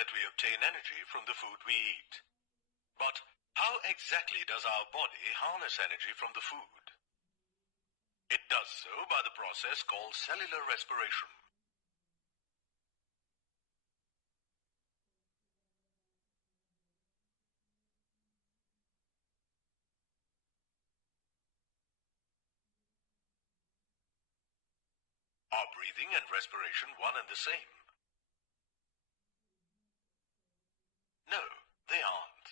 that we obtain energy from the food we eat. But how exactly does our body harness energy from the food? It does so by the process called cellular respiration. Are breathing and respiration one and the same? No, they aren't.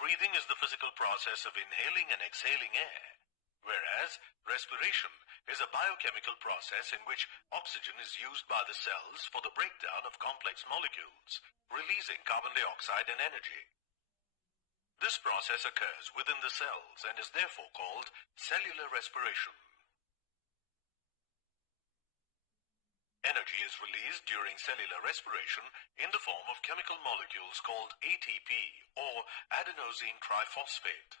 Breathing is the physical process of inhaling and exhaling air, whereas respiration is a biochemical process in which oxygen is used by the cells for the breakdown of complex molecules, releasing carbon dioxide and energy. This process occurs within the cells and is therefore called cellular respiration. Energy is released during cellular respiration in the form of chemical molecules called ATP or adenosine triphosphate.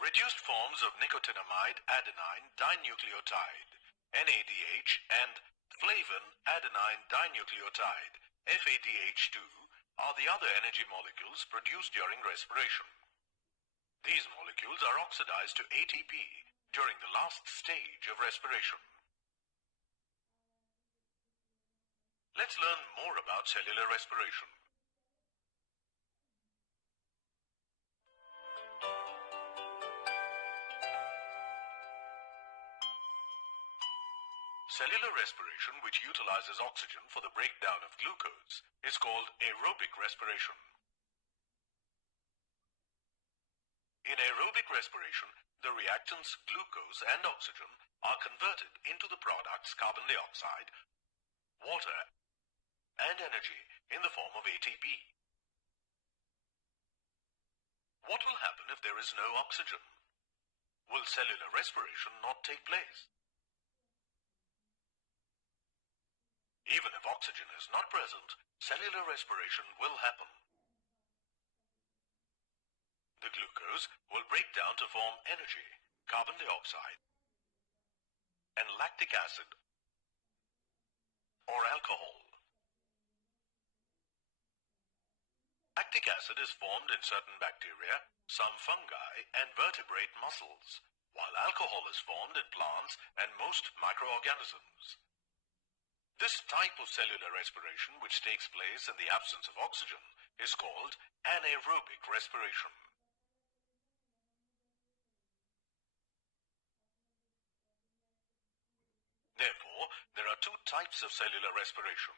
Reduced forms of nicotinamide adenine dinucleotide, NADH, and flavin adenine dinucleotide, FADH2, are the other energy molecules produced during respiration. These molecules are oxidized to ATP during the last stage of respiration. Let's learn more about cellular respiration. Cellular respiration, which utilizes oxygen for the breakdown of glucose, is called aerobic respiration. In aerobic respiration, the reactants glucose and oxygen are converted into the products carbon dioxide, water, and energy in the form of ATP. What will happen if there is no oxygen? Will cellular respiration not take place? Even if oxygen is not present, cellular respiration will happen. The glucose will break down to form energy, carbon dioxide, and lactic acid or alcohol. Lactic acid is formed in certain bacteria, some fungi, and vertebrate mussels, while alcohol is formed in plants and most microorganisms. This type of cellular respiration, which takes place in the absence of oxygen, is called anaerobic respiration. Therefore, there are two types of cellular respiration: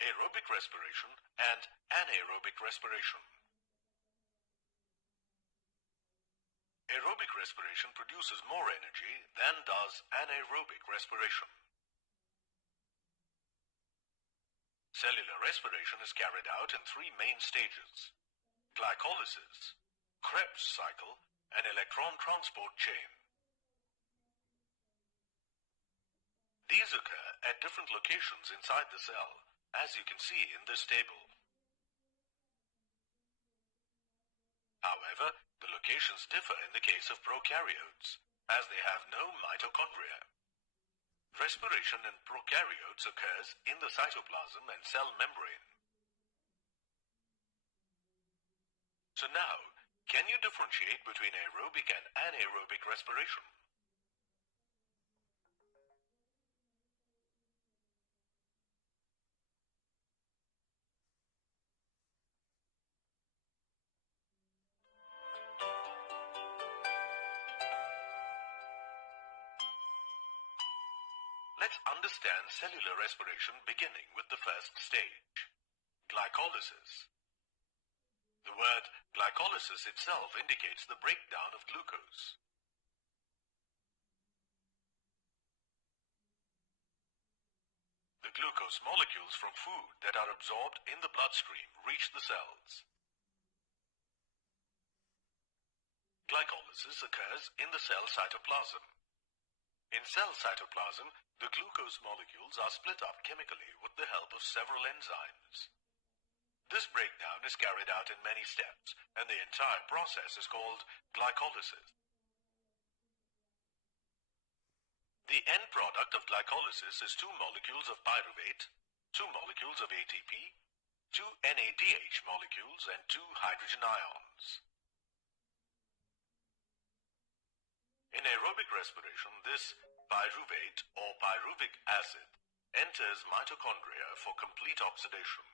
aerobic respiration and anaerobic respiration. Aerobic respiration produces more energy than does anaerobic respiration. Cellular respiration is carried out in three main stages: glycolysis, Krebs cycle, and electron transport chain. These occur at different locations inside the cell, as you can see in this table. However, the locations differ in the case of prokaryotes, as they have no mitochondria. Respiration in prokaryotes occurs in the cytoplasm and cell membrane. So now, can you differentiate between aerobic and anaerobic respiration? Let's understand cellular respiration beginning with the first stage, glycolysis. The word glycolysis itself indicates the breakdown of glucose. The glucose molecules from food that are absorbed in the bloodstream reach the cells. Glycolysis occurs in the cell cytoplasm. In cell cytoplasm, the glucose molecules are split up chemically with the help of several enzymes. This breakdown is carried out in many steps, and the entire process is called glycolysis. The end product of glycolysis is two molecules of pyruvate, 2 molecules of ATP, 2 NADH molecules, and 2 hydrogen ions. In aerobic respiration, this pyruvate or pyruvic acid enters mitochondria for complete oxidation.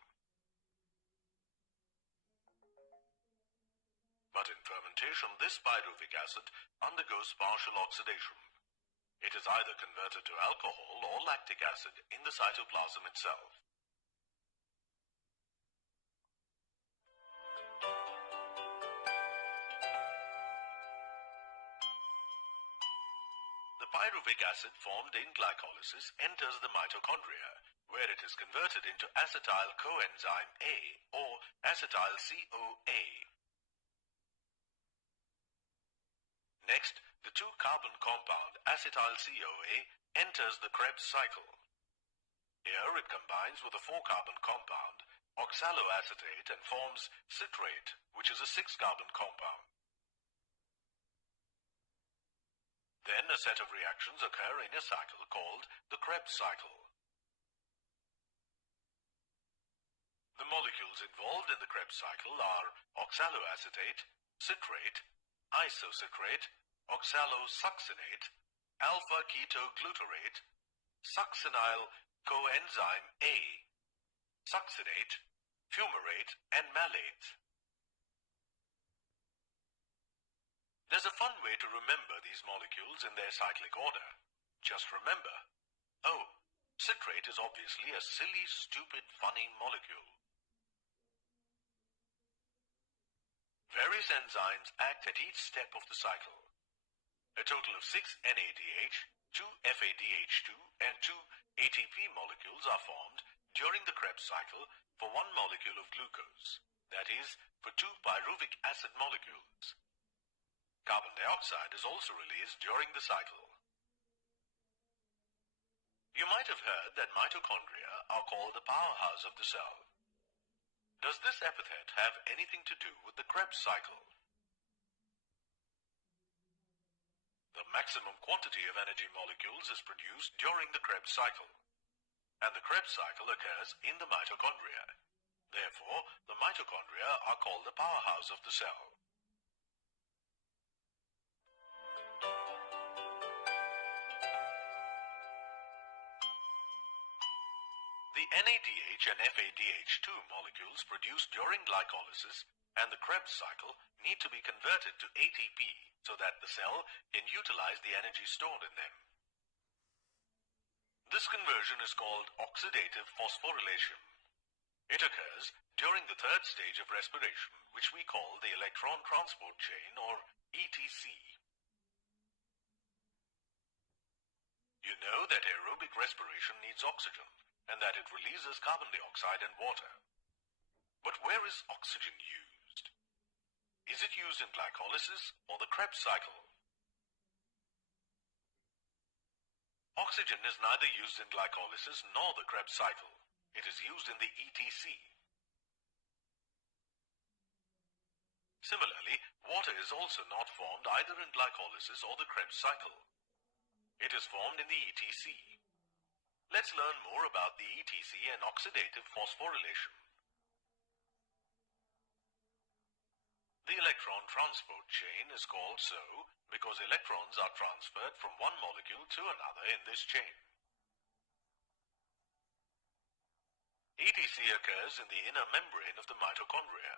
But in fermentation, this pyruvic acid undergoes partial oxidation. It is either converted to alcohol or lactic acid in the cytoplasm itself. The pyruvic acid formed in glycolysis enters the mitochondria, where it is converted into acetyl coenzyme A or acetyl CoA. Next, the 2-carbon compound acetyl CoA enters the Krebs cycle. Here it combines with a 4-carbon compound, oxaloacetate, and forms citrate, which is a 6-carbon compound. Then a set of reactions occur in a cycle called the Krebs cycle. The molecules involved in the Krebs cycle are oxaloacetate, citrate, isocitrate, oxalosuccinate, alpha-ketoglutarate, succinyl coenzyme A, succinate, fumarate, and malate. There's a fun way to remember these molecules in their cyclic order. Just remember, oh, citrate is obviously a silly, stupid, funny molecule. Various enzymes act at each step of the cycle. A total of 6 NADH, 2 FADH2, and 2 ATP molecules are formed during the Krebs cycle for 1 molecule of glucose, that is, for 2 pyruvic acid molecules. Carbon dioxide is also released during the cycle. You might have heard that mitochondria are called the powerhouse of the cell. Does this epithet have anything to do with the Krebs cycle? The maximum quantity of energy molecules is produced during the Krebs cycle, and the Krebs cycle occurs in the mitochondria. Therefore, the mitochondria are called the powerhouse of the cell. The NADH and FADH2 molecules produced during glycolysis and the Krebs cycle need to be converted to ATP so that the cell can utilize the energy stored in them. This conversion is called oxidative phosphorylation. It occurs during the 3rd stage of respiration, which we call the electron transport chain, or ETC. You know that aerobic respiration needs oxygen, and that it releases carbon dioxide and water. But where is oxygen used? Is it used in glycolysis or the Krebs cycle? Oxygen is neither used in glycolysis nor the Krebs cycle. It is used in the ETC. Similarly, water is also not formed either in glycolysis or the Krebs cycle. It is formed in the ETC. Let's learn more about the ETC and oxidative phosphorylation. The electron transport chain is called so because electrons are transferred from one molecule to another in this chain. ETC occurs in the inner membrane of the mitochondria.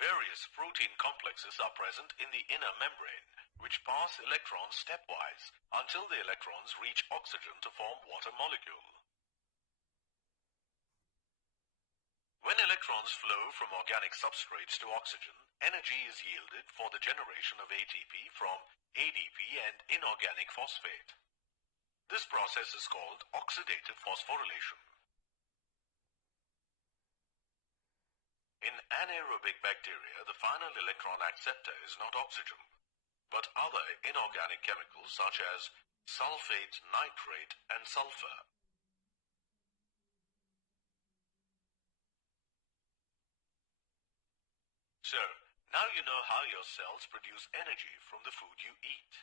Various protein complexes are present in the inner membrane, which pass electrons stepwise until the electrons reach oxygen to form water molecule. When electrons flow from organic substrates to oxygen, energy is yielded for the generation of ATP from ADP and inorganic phosphate. This process is called oxidative phosphorylation. In anaerobic bacteria, the final electron acceptor is not oxygen, but other inorganic chemicals such as sulfate, nitrate, and sulfur. So, now you know how your cells produce energy from the food you eat.